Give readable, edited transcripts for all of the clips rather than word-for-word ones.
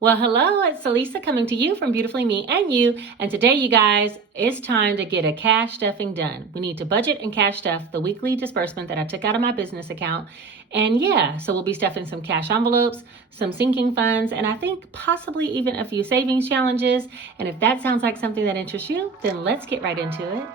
Well, hello, it's Celisa coming to you from Beautifully Me and You. And today, you guys, it's time to get a cash stuffing done. We need to budget and cash stuff the weekly disbursement that I took out of my business account. And yeah, so we'll be stuffing some cash envelopes, some sinking funds, and I think possibly even a few savings challenges. And if that sounds like something that interests you, then let's get right into it.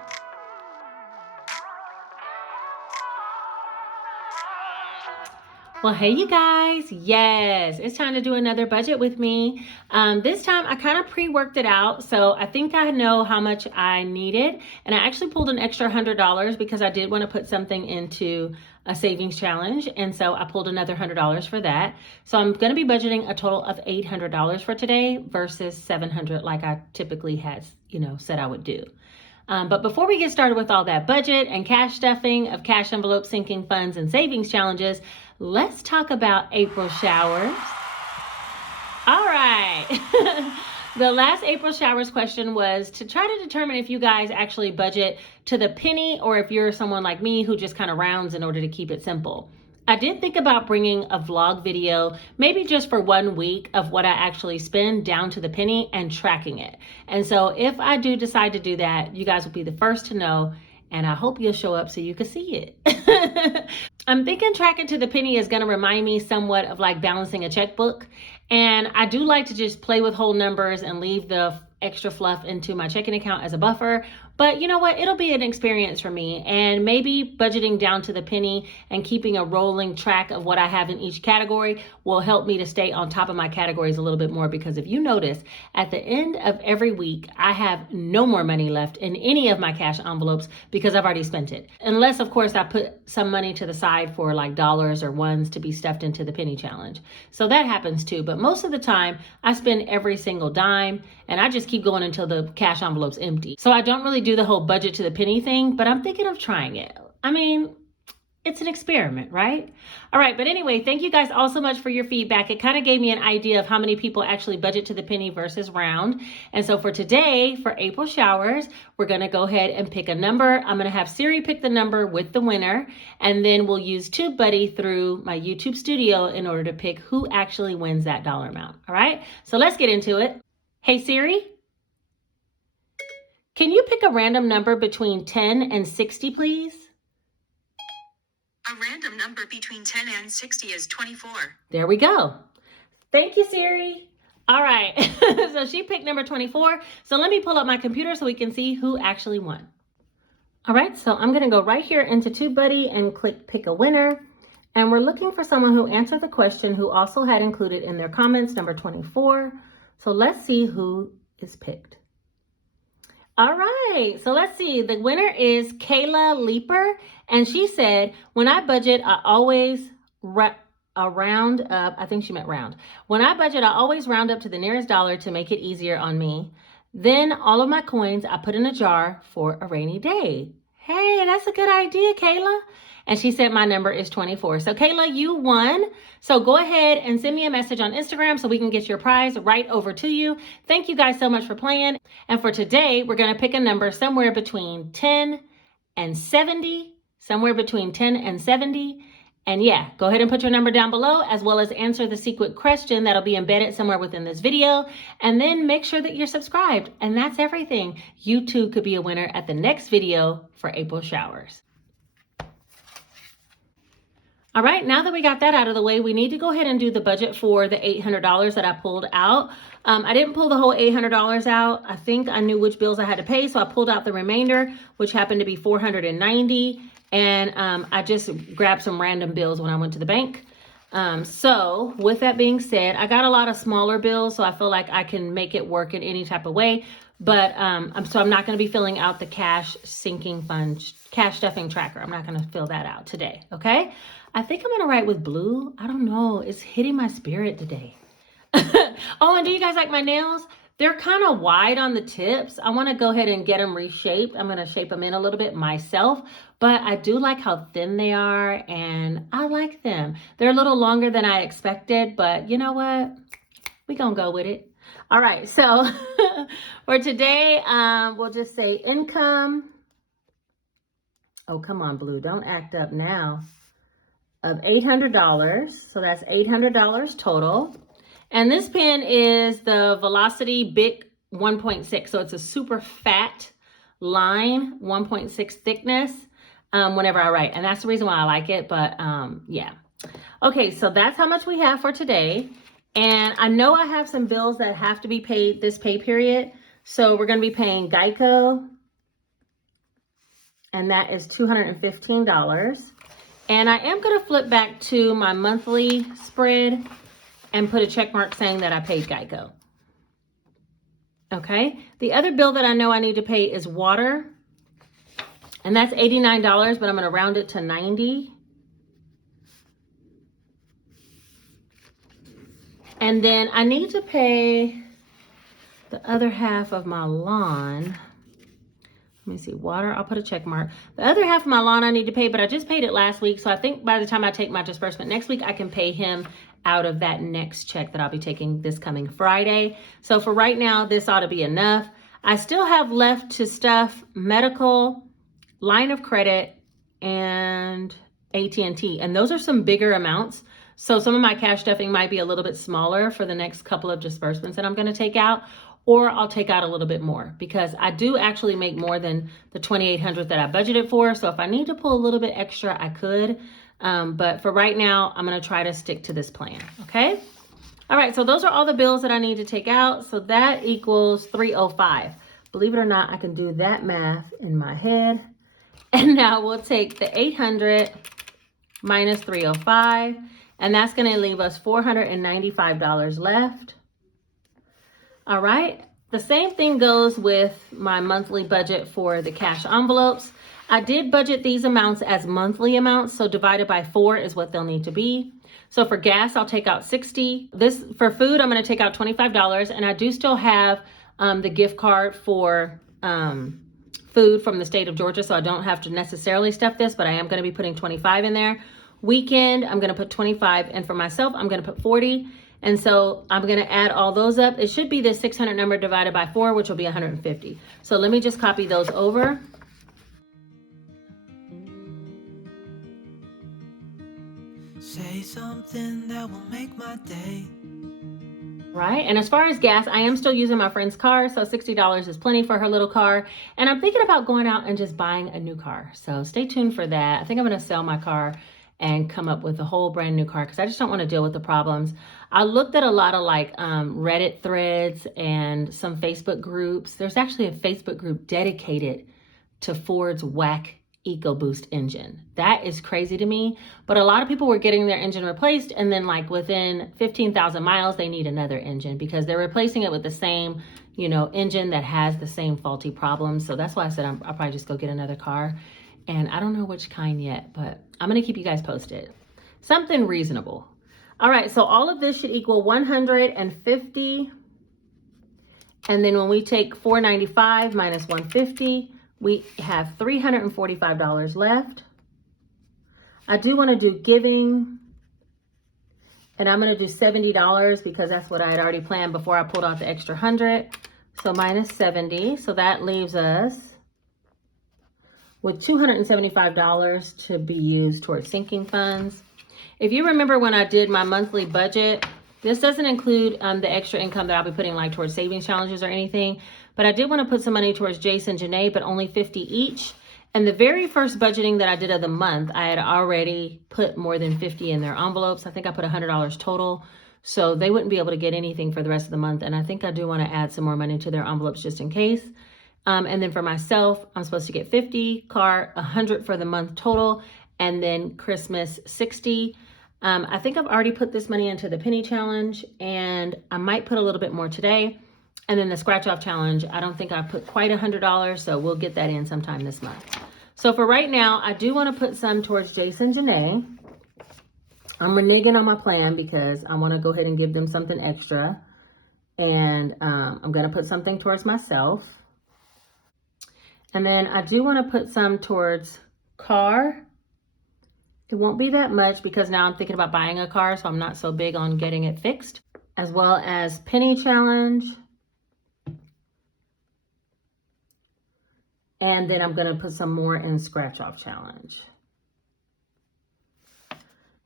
Well, hey, you guys. Yes, it's time to do another budget with me. This time I kind of pre-worked it out. So I think I know how much I needed. And I actually pulled an extra $100 because I did want to put something into a savings challenge. And so I pulled another $100 for that. So I'm going to be budgeting a total of $800 for today versus $700 like I typically had, said I would do. But before we get started with all that budget and cash stuffing of cash envelopes, sinking funds, and savings challenges, let's talk about April showers. All right. The last April showers question was to try to determine if you guys actually budget to the penny or if you're someone like me who just kind of rounds in order to keep it simple. I did think about bringing a vlog video, maybe just for 1 week, of what I actually spend down to the penny and tracking it. And so if I do decide to do that, you guys will be the first to know, and I hope you'll show up so you can see it. I'm thinking tracking to the penny is going to remind me somewhat of like balancing a checkbook. And I do like to just play with whole numbers and leave the extra fluff into my checking account as a buffer. But you know what? It'll be an experience for me. And maybe budgeting down to the penny and keeping a rolling track of what I have in each category will help me to stay on top of my categories a little bit more. Because if you notice, at the end of every week, I have no more money left in any of my cash envelopes because I've already spent it. Unless, of course, I put some money to the side for like dollars or ones to be stuffed into the penny challenge. So that happens too. But most of the time, I spend every single dime and I just keep going until the cash envelope's empty. So I don't really do the whole budget to the penny thing, but I'm thinking of trying it. I mean, it's an experiment, right? All right, but anyway, thank you guys all so much for your feedback. It kind of gave me an idea of how many people actually budget to the penny versus round. And so for today, for April showers, we're gonna go ahead and pick a number. I'm gonna have Siri pick the number with the winner, and then we'll use TubeBuddy through my YouTube studio in order to pick who actually wins that dollar amount, all right? So let's get into it. Hey Siri, can you pick a random number between 10 and 60, please? A random number between 10 and 60 is 24. There we go. Thank you, Siri. All right, so she picked number 24. So let me pull up my computer so we can see who actually won. All right, so I'm gonna go right here into TubeBuddy and click pick a winner. And we're looking for someone who answered the question who also had included in their comments number 24. So let's see who is picked. All right, so let's see. The winner is Kayla Leaper, and she said, when I budget, I always round up. I think she meant round. When I budget, I always round up to the nearest dollar to make it easier on me. Then all of my coins I put in a jar for a rainy day. Hey, that's a good idea, Kayla. And she said my number is 24. So Kayla, you won. So go ahead and send me a message on Instagram so we can get your prize right over to you. Thank you guys so much for playing. And for today, we're going to pick a number somewhere between 10 and 70. Somewhere between 10 and 70. And yeah, go ahead and put your number down below, as well as answer the secret question that'll be embedded somewhere within this video. And then make sure that you're subscribed. And that's everything. You too could be a winner at the next video for April showers. All right, now that we got that out of the way, we need to go ahead and do the budget for the $800 that I pulled out. I didn't pull the whole $800 out. I think I knew which bills I had to pay, so I pulled out the remainder, which happened to be $490. And I just grabbed some random bills when I went to the bank. So with that being said, I got a lot of smaller bills, so I feel like I can make it work in any type of way. But I'm not going to be filling out the cash sinking fund, cash stuffing tracker. I'm not going to fill that out today, okay? I think I'm going to write with blue. I don't know. It's hitting my spirit today. Oh, and do you guys like my nails? They're kind of wide on the tips. I want to go ahead and get them reshaped. I'm going to shape them in a little bit myself, but I do like how thin they are and I like them. They're a little longer than I expected, but you know what? We're going to go with it. All right. So for today, we'll just say income. Oh, come on, Blue. Don't act up now. Of $800. So that's $800 total. And this pen is the Velocity Bic 1.6. So it's a super fat line, 1.6 thickness whenever I write. And that's the reason why I like it. But yeah. Okay, so that's how much we have for today. And I know I have some bills that have to be paid this pay period. So we're going to be paying Geico. And that is $215. And I am going to flip back to my monthly spread and put a check mark saying that I paid Geico. Okay, the other bill that I know I need to pay is water. And that's $89, but I'm going to round it to 90. And then I need to pay the other half of my lawn. Let me see, water, I'll put a check mark. The other half of my lawn I need to pay, but I just paid it last week. So I think by the time I take my disbursement next week, I can pay him out of that next check that I'll be taking this coming Friday. So for right now, this ought to be enough. I still have left to stuff medical, line of credit, and AT&T. And those are some bigger amounts. So some of my cash stuffing might be a little bit smaller for the next couple of disbursements that I'm going to take out. Or I'll take out a little bit more because I do actually make more than the $2,800 that I budgeted for. So if I need to pull a little bit extra, I could. But for right now, I'm going to try to stick to this plan. Okay. All right. So those are all the bills that I need to take out. So that equals $305. Believe it or not, I can do that math in my head. And now we'll take the $800 minus $305. And that's going to leave us $495 left. All right, the same thing goes with my monthly budget for the cash envelopes. I did budget these amounts as monthly amounts, so divided by 4 is what they'll need to be. So for gas, I'll take out $60. This for food, I'm going to take out $25, and I do still have the gift card for food from the state of Georgia, so I don't have to necessarily stuff this, but I am going to be putting $25 in there. Weekend, I'm going to put $25, and for myself, I'm going to put $40. And so I'm going to add all those up. It should be the 600 number divided by 4, which will be 150. So let me just copy those over. Say something that will make my day. Right. And as far as gas, I am still using my friend's car. So $60 is plenty for her little car. And I'm thinking about going out and just buying a new car. So stay tuned for that. I think I'm going to sell my car and come up with a whole brand new car because I just don't want to deal with the problems. I looked at a lot of like Reddit threads and some Facebook groups. There's actually a Facebook group dedicated to Ford's whack EcoBoost engine. That is crazy to me. But a lot of people were getting their engine replaced, and then like within 15,000 miles, they need another engine because they're replacing it with the same, engine that has the same faulty problems. So that's why I said I'll probably just go get another car. And I don't know which kind yet, but I'm going to keep you guys posted. Something reasonable. All right, so all of this should equal 150. And then when we take 495 minus 150, we have $345 left. I do want to do giving, and I'm going to do $70 because that's what I had already planned before I pulled out the extra 100. So minus 70, so that leaves us with $275 to be used towards sinking funds. If you remember when I did my monthly budget, this doesn't include the extra income that I'll be putting like towards savings challenges or anything, but I did want to put some money towards Jace and Janae, but only 50 each. And the very first budgeting that I did of the month, I had already put more than 50 in their envelopes. I think I put $100 total, so they wouldn't be able to get anything for the rest of the month. And I think I do want to add some more money to their envelopes just in case. And then for myself, I'm supposed to get 50, car 100 for the month total, and then Christmas 60. I think I've already put this money into the penny challenge, and I might put a little bit more today. And then the scratch off challenge, I don't think I put quite $100, so we'll get that in sometime this month. So for right now, I do want to put some towards Jason Janae. I'm reneging on my plan because I want to go ahead and give them something extra. And I'm going to put something towards myself. And then I do want to put some towards car. It won't be that much because now I'm thinking about buying a car, so I'm not so big on getting it fixed. As well as penny challenge. And then I'm going to put some more in scratch off challenge.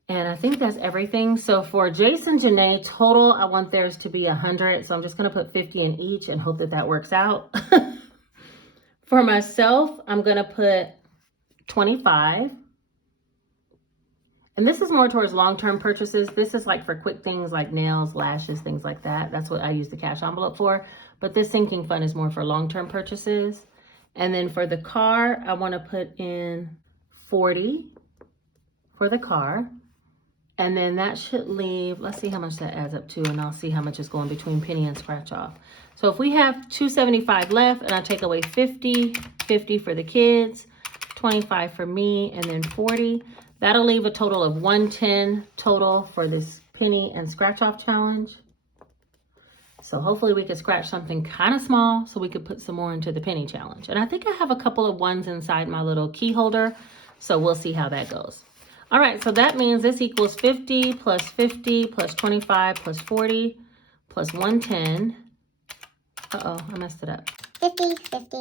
And I think that's everything. So for Jason, Janae, total, I want theirs to be 100. So I'm just going to put 50 in each and hope that that works out. For myself, I'm going to put 25. And this is more towards long-term purchases. This is like for quick things like nails, lashes, things like that. That's what I use the cash envelope for. But this sinking fund is more for long-term purchases. And then for the car, I want to put in 40 for the car. And then that should leave, let's see how much that adds up to, and I'll see how much is going between penny and scratch off. So if we have $275 left and I take away 50, 50 for the kids, 25 for me, and then 40, that'll leave a total of 110 total for this penny and scratch off challenge. So hopefully we could scratch something kind of small so we could put some more into the penny challenge. And I think I have a couple of ones inside my little key holder, so we'll see how that goes. All right, so that means this equals 50 plus 50 plus 25 plus 40 plus 110. Uh-oh, I messed it up. 50, 50.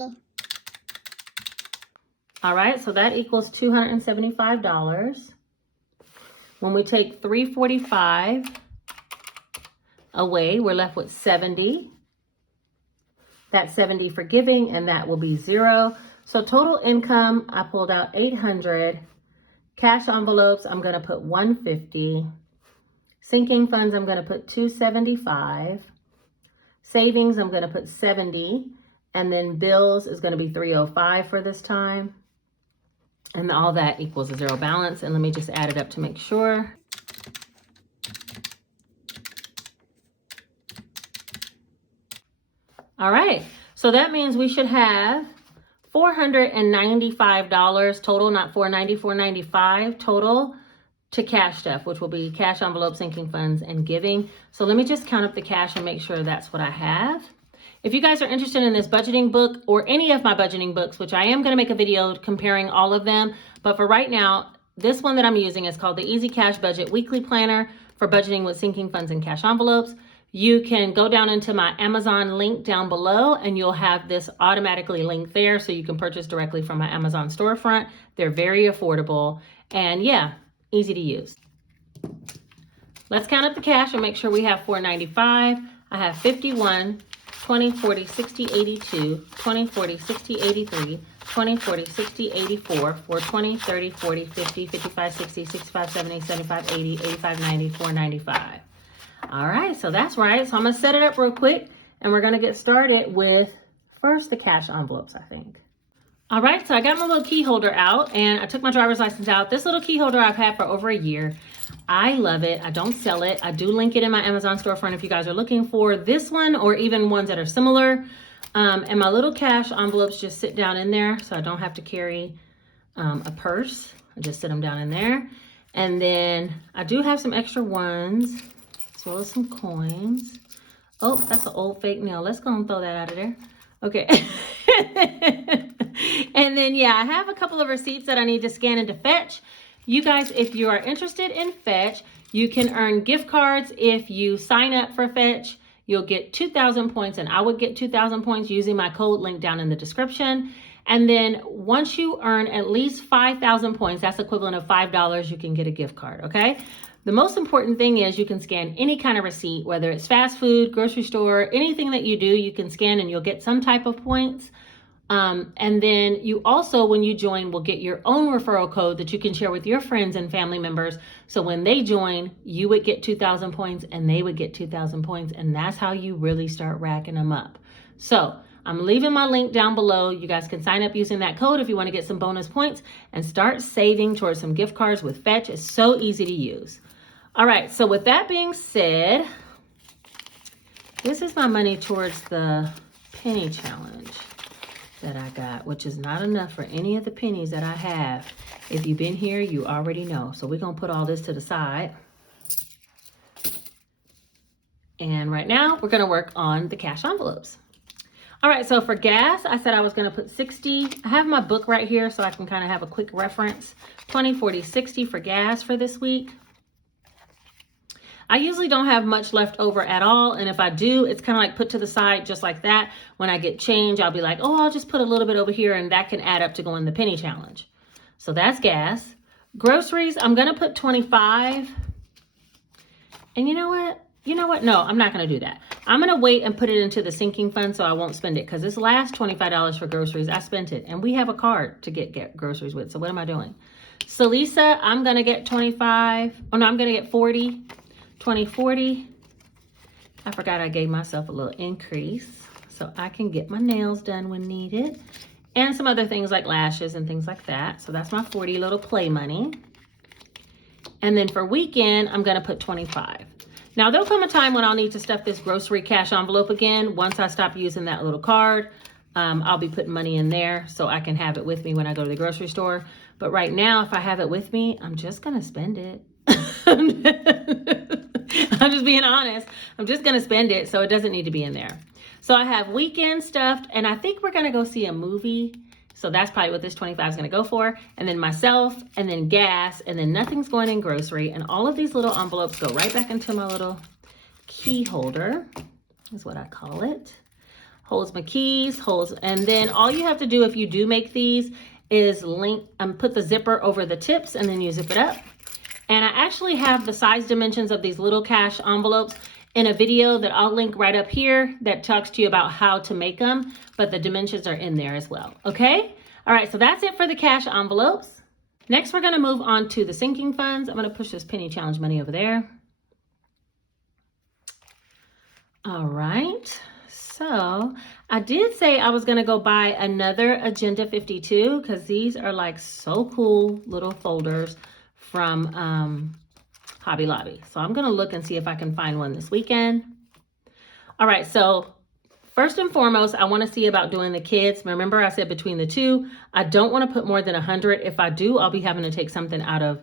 All right, so that equals $275. When we take $345 away, we're left with 70. That's 70 for giving, and that will be 0. So total income, I pulled out 800. Cash envelopes, I'm going to put 150. Sinking funds, I'm going to put 275. Savings, I'm going to put 70. And then bills is going to be 305 for this time. And all that equals a 0 balance. And let me just add it up to make sure. All right, so that means we should have $495 total, not $490, $495 total to Cash.app, which will be cash envelope, sinking funds, and giving. So let me just count up the cash and make sure that's what I have. If you guys are interested in this budgeting book or any of my budgeting books, which I am going to make a video comparing all of them, but for right now, this one that I'm using is called the Easy Cash Budget Weekly Planner for budgeting with sinking funds and cash envelopes. You can go down into my Amazon link down below and you'll have this automatically linked there so you can purchase directly from my Amazon storefront. They're very affordable and yeah, easy to use. Let's count up the cash and make sure we have $495. I have 51, 20, 40, 60, 82, 20, 40, 60, 83, 20, 40, 60, 84, 420, 30, 40, 50, 55, 60, 65, 70, 75, 80, 85, 90, 495. All right, so that's right. So I'm going to set it up real quick and we're going to get started with first the cash envelopes, I think. All right, so I got my little key holder out and I took my driver's license out. This little key holder I've had for over a year. I love it. I don't sell it. I do link it in my Amazon storefront if you guys are looking for this one or even ones that are similar. And my little cash envelopes just sit down in there so I don't have to carry a purse. I just sit them down in there. And then I do have some extra ones, as well as some coins. Oh, that's an old fake nail. Let's go and throw that out of there. Okay. And then, yeah, I have a couple of receipts that I need to scan into Fetch. You guys, if you are interested in Fetch, you can earn gift cards. If you sign up for Fetch, you'll get 2,000 points, and I would get 2,000 points using my code link down in the description. And then once you earn at least 5,000 points, that's equivalent of $5, you can get a gift card, okay? The most important thing is you can scan any kind of receipt, whether it's fast food, grocery store, anything that you do, you can scan and you'll get some type of points. And then you also, when you join, will get your own referral code that you can share with your friends and family members. So when they join, you would get 2,000 points and they would get 2,000 points. And that's how you really start racking them up. So I'm leaving my link down below. You guys can sign up using that code if you want to get some bonus points and start saving towards some gift cards with Fetch. It's so easy to use. All right, so with that being said, this is my money towards the penny challenge that I got, which is not enough for any of the pennies that I have. If you've been here, you already know. So we're going to put all this to the side. And right now, we're going to work on the cash envelopes. All right, so for gas, I said I was going to put 60. I have my book right here so I can kind of have a quick reference. 20, 40, 60 for gas for this week. I usually don't have much left over at all. And if I do, it's kind of like put to the side just like that. When I get change, I'll be like, oh, I'll just put a little bit over here and that can add up to go in the penny challenge. So that's gas. Groceries, I'm going to put 25. And you know what? No, I'm not going to do that. I'm going to wait and put it into the sinking fund so I won't spend it. Because this last $25 for groceries, I spent it. And we have a card to get groceries with. So what am I doing? So Lisa, I'm going to get 25. Oh, no, I'm going to get 40. 20, 40. I forgot I gave myself a little increase. So I can get my nails done when needed. And some other things like lashes and things like that. So that's my 40 little play money. And then for weekend, I'm going to put 25. Now, there'll come a time when I'll need to stuff this grocery cash envelope again. Once I stop using that little card, I'll be putting money in there so I can have it with me when I go to the grocery store. But right now, if I have it with me, I'm just going to spend it. I'm just being honest. I'm just going to spend it, so it doesn't need to be in there. So I have weekend stuffed, and I think we're going to go see a movie. So that's probably what this 25 is going to go for. And then myself, and then gas, and then nothing's going in grocery. And all of these little envelopes go right back into my little key holder, is what I call it. Holds my keys, and then all you have to do if you do make these is put the zipper over the tips, and then you zip it up. And I actually have the size dimensions of these little cash envelopes in a video that I'll link right up here that talks to you about how to make them, but the dimensions are in there as well, okay? All right, so that's it for the cash envelopes. Next, we're gonna move on to the sinking funds. I'm gonna push this penny challenge money over there. All right, so I did say I was gonna go buy another Agenda 52 because these are like so cool little folders from Hobby Lobby. So I'm going to look and see if I can find one this weekend. All right, so first and foremost, I want to see about doing the kids. Remember I said between the two, I don't want to put more than 100. If I do, I would have to take something out of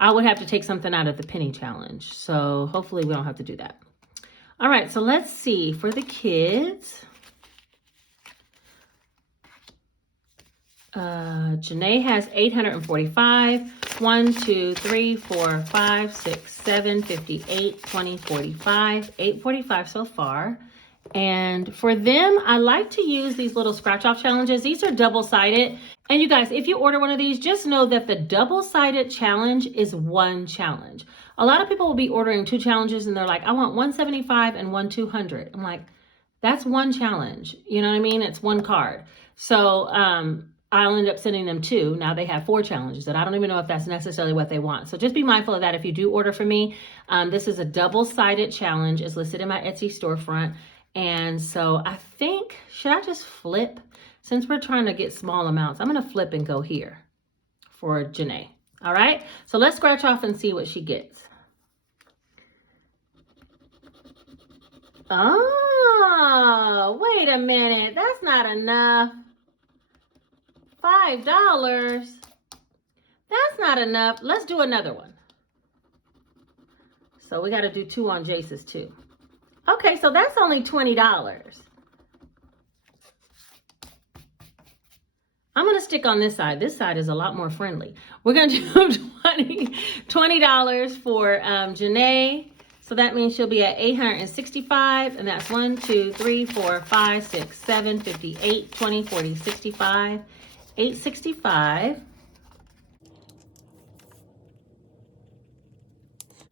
the penny challenge. So hopefully we don't have to do that. All right, so let's see for the kids. Janae has 845. 1, 2, 3, 4, 5, 6, 7, 58, 20, 45. 845 so far. And for them, I like to use these little scratch off challenges. These are double-sided. And you guys, if you order one of these, just know that the double-sided challenge is one challenge. A lot of people will be ordering two challenges and they're like, I want 175 and 200. I'm like, that's one challenge. You know what I mean? It's one card. So, I'll end up sending them two. Now they have 4 challenges and I don't even know if that's necessarily what they want. So just be mindful of that if you do order from me. This is a double-sided challenge. It's listed in my Etsy storefront. And so I think, should I just flip? Since we're trying to get small amounts, I'm going to flip and go here for Janae. All right. So let's scratch off and see what she gets. Oh, wait a minute. That's not enough. $5. That's not enough. Let's do another one. So we got to do 2 on Jace's too. Okay, so that's only $20. I'm going to stick on this side. This side is a lot more friendly. We're going to do $20 for Janae. So that means she'll be at 865, and that's 1, 2, 3, 4, 5, 6, 7, 58, 20, 40, 65. 865.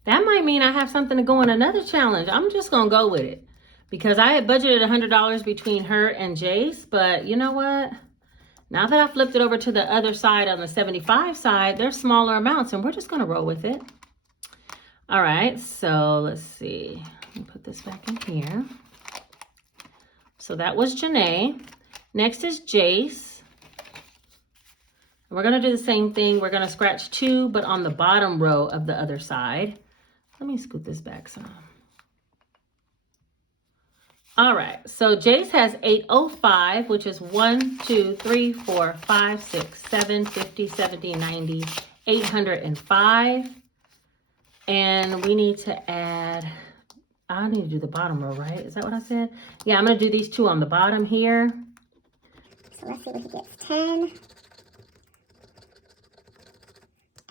That might mean I have something to go in another challenge. I'm just going to go with it because I had budgeted $100 between her and Jace. But you know what? Now that I flipped it over to the other side on the 75 side, they're smaller amounts and we're just going to roll with it. All right. So let's see. Let me put this back in here. So that was Janae. Next is Jace. We're going to do the same thing. We're going to scratch 2, but on the bottom row of the other side. Let me scoot this back some. All right. So Jace has 805, which is 1, 2, 3, 4, 5, 6, 7, 50, 70, 90, 805. And we need to add, I need to do the bottom row, right? Is that what I said? Yeah, I'm going to do these 2 on the bottom here. So let's see what he gets. 10.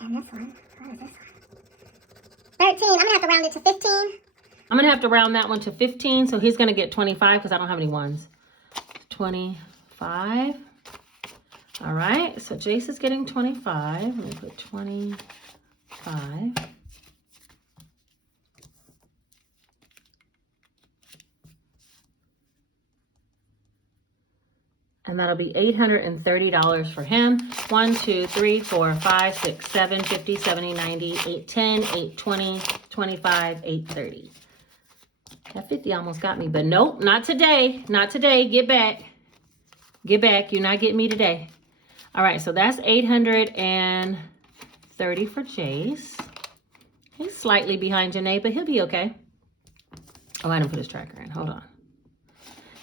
And this one, what is this one? 13, I'm gonna have to round it to 15. I'm gonna have to round that one to 15, so he's gonna get 25 because I don't have any ones. 25. All right, so Jace is getting 25. Let me put 25. And that'll be $830 for him. 1, 2, 3, 4, 5, 6, 7, 50, 70, 90, 8, 10, 8, 20, 25, 8, 30. That 50 almost got me, but nope, not today. Not today. Get back. Get back. You're not getting me today. All right, so that's $830 for Jace. He's slightly behind Janae, but he'll be okay. Oh, I didn't put his tracker in. Hold on.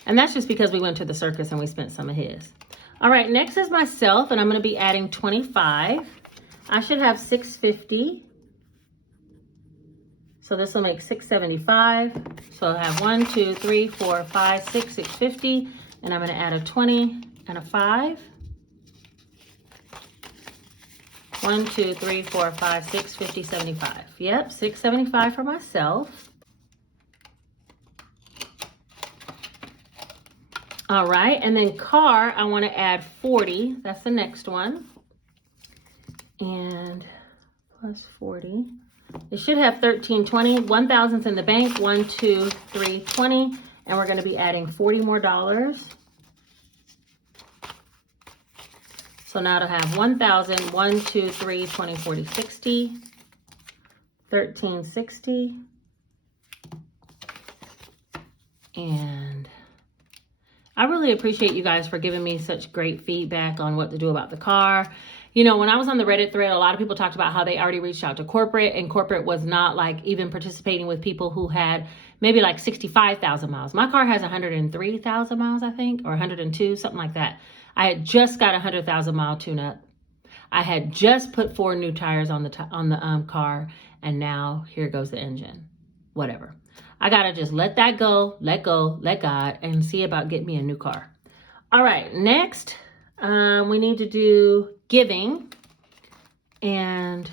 And that's just because we went to the circus and we spent some of his. All right, next is myself, and I'm going to be adding 25. I should have 650. So this will make 675. So I'll have 1, 2, 3, 4, 5, 6, 650. And I'm going to add a 20 and a 5. 1, 2, 3, 4, 5, 6, 50, 75. Yep, 675 for myself. All right, and then car, I want to add 40. That's the next one. And plus 40. It should have 1320. 1,000's in the bank. 1, 2, 3, 20. And we're going to be adding 40 more dollars. So now it'll have 1,000. 1, 2, 3, 20, 40, 60. 1360. And I really appreciate you guys for giving me such great feedback on what to do about the car. You know, when I was on the Reddit thread, a lot of people talked about how they already reached out to corporate, and corporate was not like even participating with people who had maybe like 65,000 miles. My car has 103,000 miles, I think, or 102, something like that. I had just got a 100,000 mile tune-up. I had just put 4 new tires on the car, and now here goes the engine. Whatever. I gotta just let that go, let God, and see about getting me a new car. All right, next, we need to do giving. And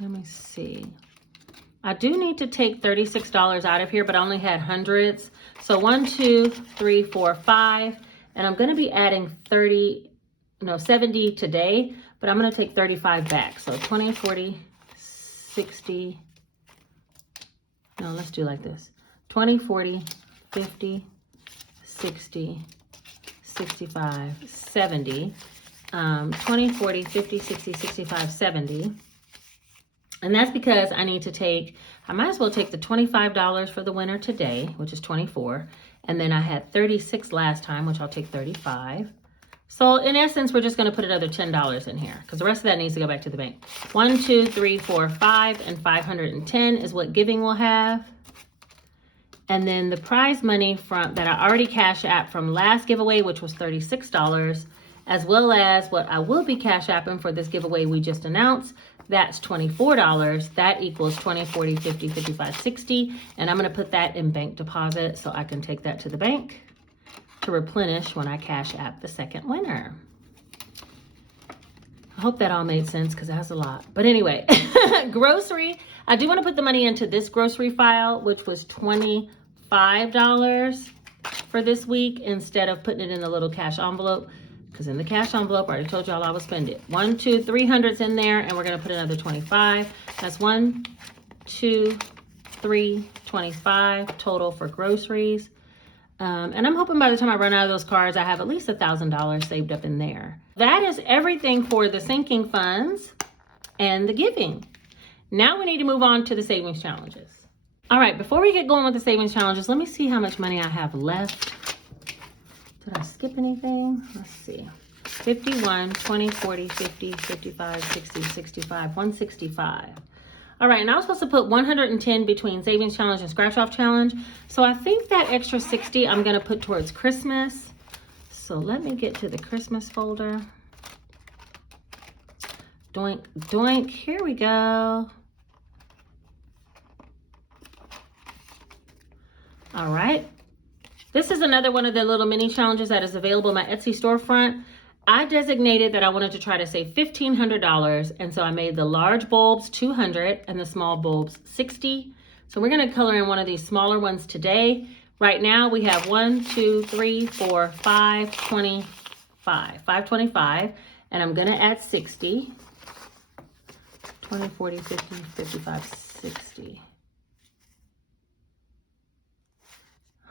let me see. I do need to take $36 out of here, but I only had hundreds. So 1, 2, 3, 4, 5. And I'm gonna be adding 70 today, but I'm gonna take 35 back. So 20, 40, 60. No, let's do like this. 20, 40, 50, 60, 65, 70. 20, 40, 50, 60, 65, 70. And that's because I need to take, I might as well take the $25 for the winner today, which is 24. And then I had 36 last time, which I'll take 35. So in essence, we're just going to put another $10 in here because the rest of that needs to go back to the bank. 1, 2, 3, 4, 5, and 510 is what giving will have. And then the prize money that I already Cash App from last giveaway, which was $36, as well as what I will be Cash Apping for this giveaway we just announced, that's $24. That equals 20, 40, 50, 55, 60. And I'm going to put that in bank deposit so I can take that to the bank to replenish when I Cash App the second winner. I hope that all made sense because that's a lot. But anyway, grocery. I do want to put the money into this grocery file, which was $25 for this week instead of putting it in the little cash envelope. Because in the cash envelope, I already told y'all I would spend it. 1, 2, 300's in there, and we're going to put another 25. That's 1, 2, 3, 25 total for groceries. And I'm hoping by the time I run out of those cards, I have at least $1,000 saved up in there. That is everything for the sinking funds and the giving. Now we need to move on to the savings challenges. All right, before we get going with the savings challenges, let me see how much money I have left. Did I skip anything? Let's see. 51, 20, 40, 50, 55, 60, 65, 165. All right, and I was supposed to put 110 between savings challenge and scratch off challenge. So I think that extra 60 I'm gonna put towards Christmas. So let me get to the Christmas folder. Doink, doink, here we go. All right. This is another one of the little mini challenges that is available in my Etsy storefront. I designated that I wanted to try to save $1,500, and so I made the large bulbs 200 and the small bulbs 60. So we're going to color in one of these smaller ones today. Right now we have 1, 2, 3, 4, 5, 20, 525, and I'm gonna add 60. 20, 40, 50, 55, 60.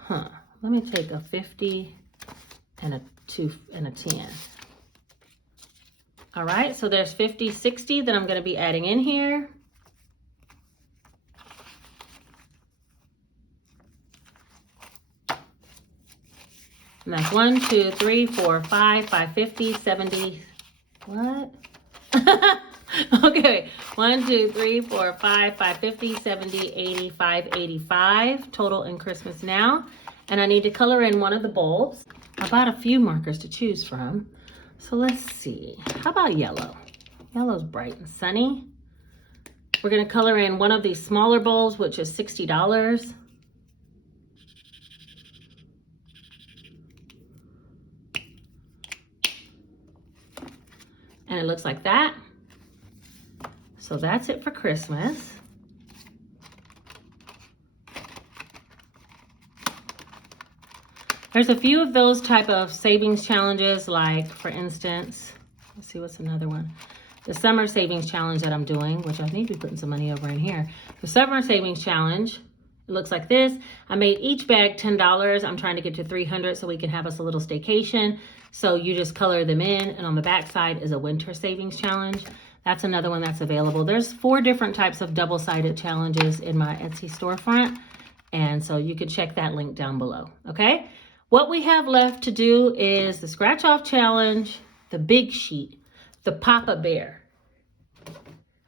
Let me take a 50 and a 2 and a 10. All right, so there's 50, 60 that I'm gonna be adding in here. And that's 1, 2, 3, 4, 5, 550, 70. What? Okay, 1, 2, 3, 4, 5, 550, 70, 80, 585 total in Christmas Now. And I need to color in one of the bulbs. I bought a few markers to choose from. So let's see. How about yellow? Yellow's bright and sunny. We're going to color in one of these smaller bulbs, which is $60. And it looks like that. So that's it for Christmas. There's a few of those type of savings challenges, like for instance, let's see what's another one. The summer savings challenge that I'm doing, which I need to be putting some money over in here. The summer savings challenge, it looks like this. I made each bag $10. I'm trying to get to 300 so we can have us a little staycation. So you just color them in, and on the back side is a winter savings challenge. That's another one that's available. There's 4 different types of double-sided challenges in my Etsy storefront. And so you can check that link down below, okay? What we have left to do is the scratch off challenge, the big sheet, the Papa Bear.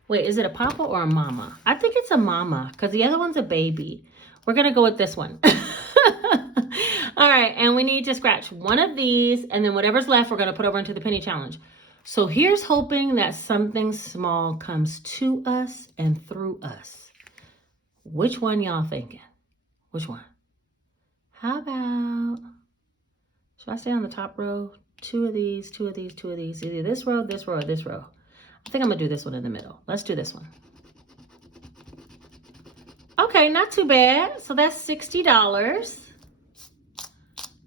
Wait, is it a Papa or a Mama? I think it's a Mama because the other one's a baby. We're going to go with this one. All right, and we need to scratch one of these, and then whatever's left, we're going to put over into the penny challenge. So here's hoping that something small comes to us and through us. Which one y'all thinking? Which one? How about, should I stay on the top row? 2 of these, 2 of these, 2 of these. Either this row, this row, or this row. I think I'm gonna do this one in the middle. Let's do this one. Okay, not too bad. So that's $60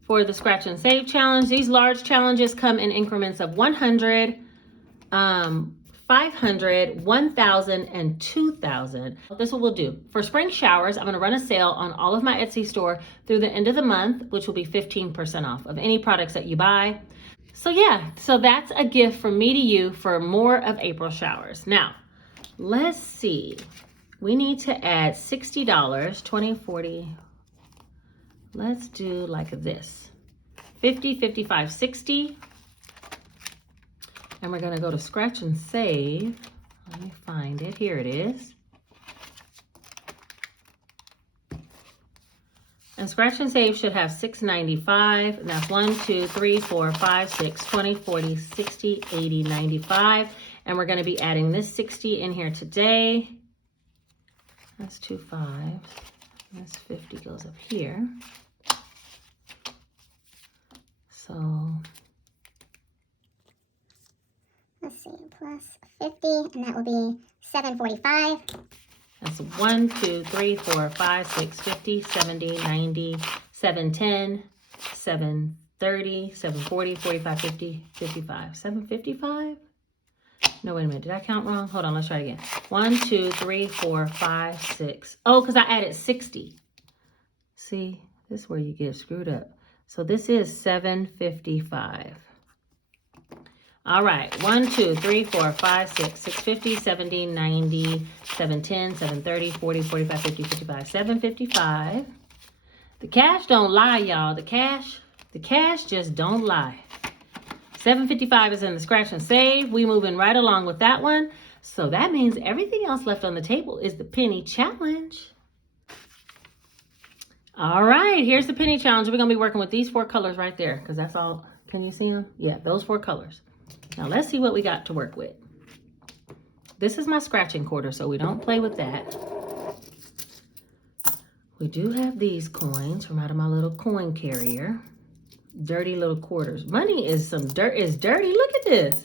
for the scratch and save challenge. These large challenges come in increments of 100, 500, 1,000, and 2,000. This is what we'll do. For spring showers, I'm gonna run a sale on all of my Etsy store through the end of the month, which will be 15% off of any products that you buy. So yeah, so that's a gift from me to you for more of April showers. Now, let's see. We need to add $60, 20, 40. Let's do like this. 50, 55, 60. And we're going to go to scratch and save. Let me find it. Here it is. And scratch and save should have $6.95. And that's 1, 2, 3, 4, 5, 6, 20, 40, 60, 80, 95. And we're going to be adding this 60 in here today. That's 2 5s. This 50 goes up here. So let's see, plus 50, and that will be $7.45. That's 1, 2, 3, 4, 5, 6, 50, 70, 90, 710, 730, 740, 45, 50, 55. 755? No, wait a minute. Did I count wrong? Hold on, let's try it again. 1, 2, 3, 4, 5, 6. Oh, because I added 60. See, this is where you get screwed up. So this is 755. All right, 1, 2, 3, 4, 5, 6, 650, 70, 90, 710, 730, 40, 45, 50, 55, 755. The cash don't lie, y'all. The cash just don't lie. 755 is in the scratch and save. We moving right along with that one. So that means everything else left on the table is the penny challenge. All right, here's the penny challenge. We're gonna be working with these 4 colors right there because that's all. Can you see them? Yeah, those 4 colors. Now let's see what we got to work with. This is my scratching quarter, so we don't play with that. We do have these coins from out of my little coin carrier. Dirty little quarters. Money is some dirt. Is dirty. Look at this.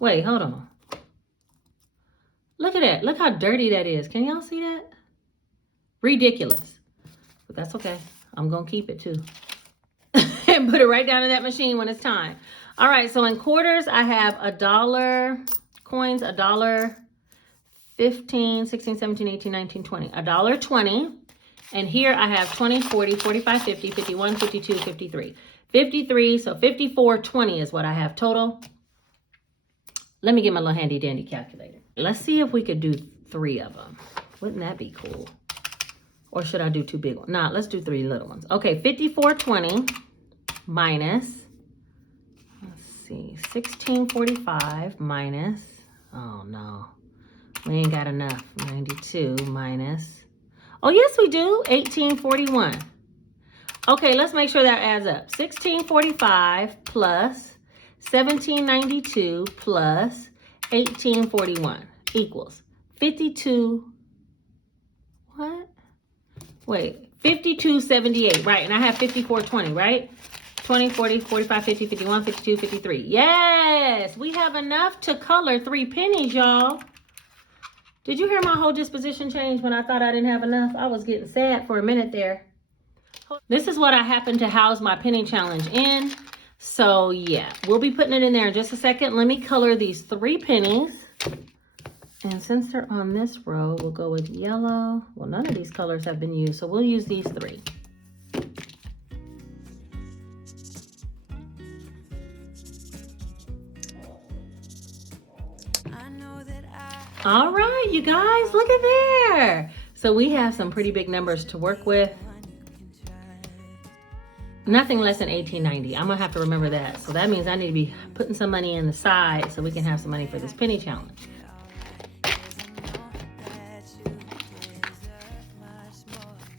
Wait, hold on. Look at that. Look how dirty that is. Can y'all see that? Ridiculous. But that's okay. I'm gonna keep it too. put it right down in that machine when it's time. All right, so in quarters, I have $1 coins, $1, 15, 16, 17, 18, 19, 20. $1.20. And here I have 20, 40, 45, 50, 51, 52, 53. 53, so 54.20 is what I have total. Let me get my little handy dandy calculator. Let's see if we could do 3 of them. Wouldn't that be cool? Or should I do 2 big ones? Nah, let's do 3 little ones. Okay, 54.20 minus, let's see, 16.45 minus, oh no, we ain't got enough. 92 minus, oh yes we do, 18.41. Okay, let's make sure that adds up. 16.45 plus 17.92 plus 18.41 equals 52, what? Wait, 52.78, right? And I have 54.20, right? 20, 40, 45, 50, 51, 52, 53. Yes, we have enough to color 3 pennies, y'all. Did you hear my whole disposition change when I thought I didn't have enough? I was getting sad for a minute there. This is what I happen to house my penny challenge in. So yeah, we'll be putting it in there in just a second. Let me color these 3 pennies. And since they're on this row, we'll go with yellow. Well, none of these colors have been used, so we'll use these 3. All right, you guys, look at there. So we have some pretty big numbers to work with. Nothing less than $18.90. I'm gonna have to remember that. So that means I need to be putting some money in the side so we can have some money for this penny challenge.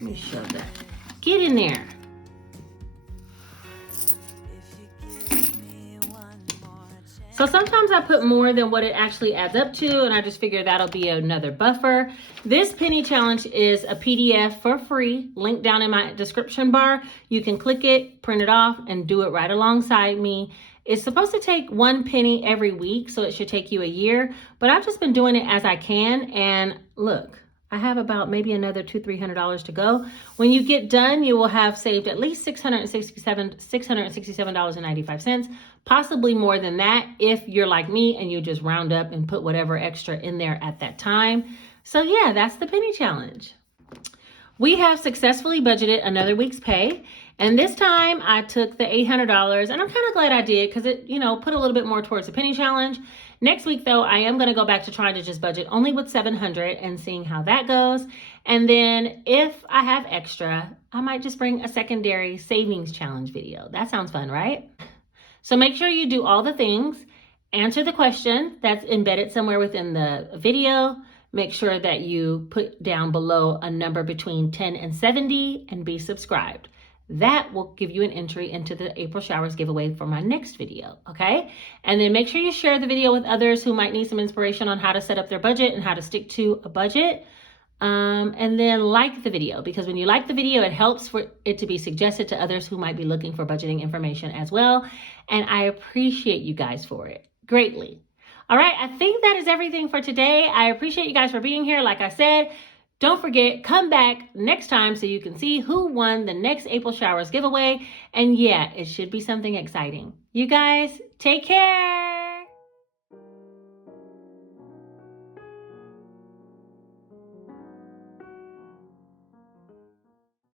Let me shove that. Get in there. So sometimes I put more than what it actually adds up to, and I just figure that'll be another buffer. This penny challenge is a PDF for free, link down in my description bar. You can click it, print it off, and do it right alongside me. It's supposed to take 1 penny every week, so it should take you a year, but I've just been doing it as I can, and look, I have about maybe another $200-300 to go. When you get done, you will have saved at least $667.95, possibly more than that if you're like me and you just round up and put whatever extra in there at that time. So yeah, that's the penny challenge. We have successfully budgeted another week's pay. And this time I took the $800, and I'm kind of glad I did because it, put a little bit more towards the penny challenge. Next week though, I am going to go back to trying to just budget only with $700 and seeing how that goes. And then if I have extra, I might just bring a secondary savings challenge video. That sounds fun, right? So make sure you do all the things, answer the question that's embedded somewhere within the video. Make sure that you put down below a number between 10 and 70 and be subscribed. That will give you an entry into the April Showers giveaway for my next video, okay? And then make sure you share the video with others who might need some inspiration on how to set up their budget and how to stick to a budget. And then like the video, because when you like the video, it helps for it to be suggested to others who might be looking for budgeting information as well. And I appreciate you guys for it greatly. All right, I think that is everything for today. I appreciate you guys for being here. Like I said, don't forget, come back next time so you can see who won the next April Showers giveaway. And yeah, it should be something exciting. You guys, take care.